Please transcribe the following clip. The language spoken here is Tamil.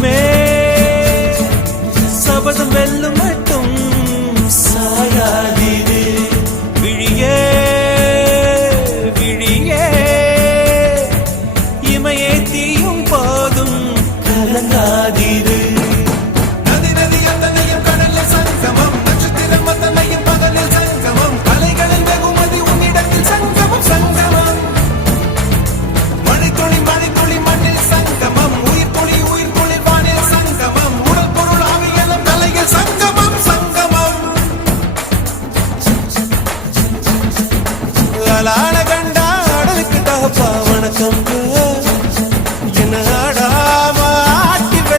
மனமே சபதம் வெல்லும் மட்டும் சாயாதீரே. விழியே விழியே இமையே தீயும் போதும் கலங்காதீரே.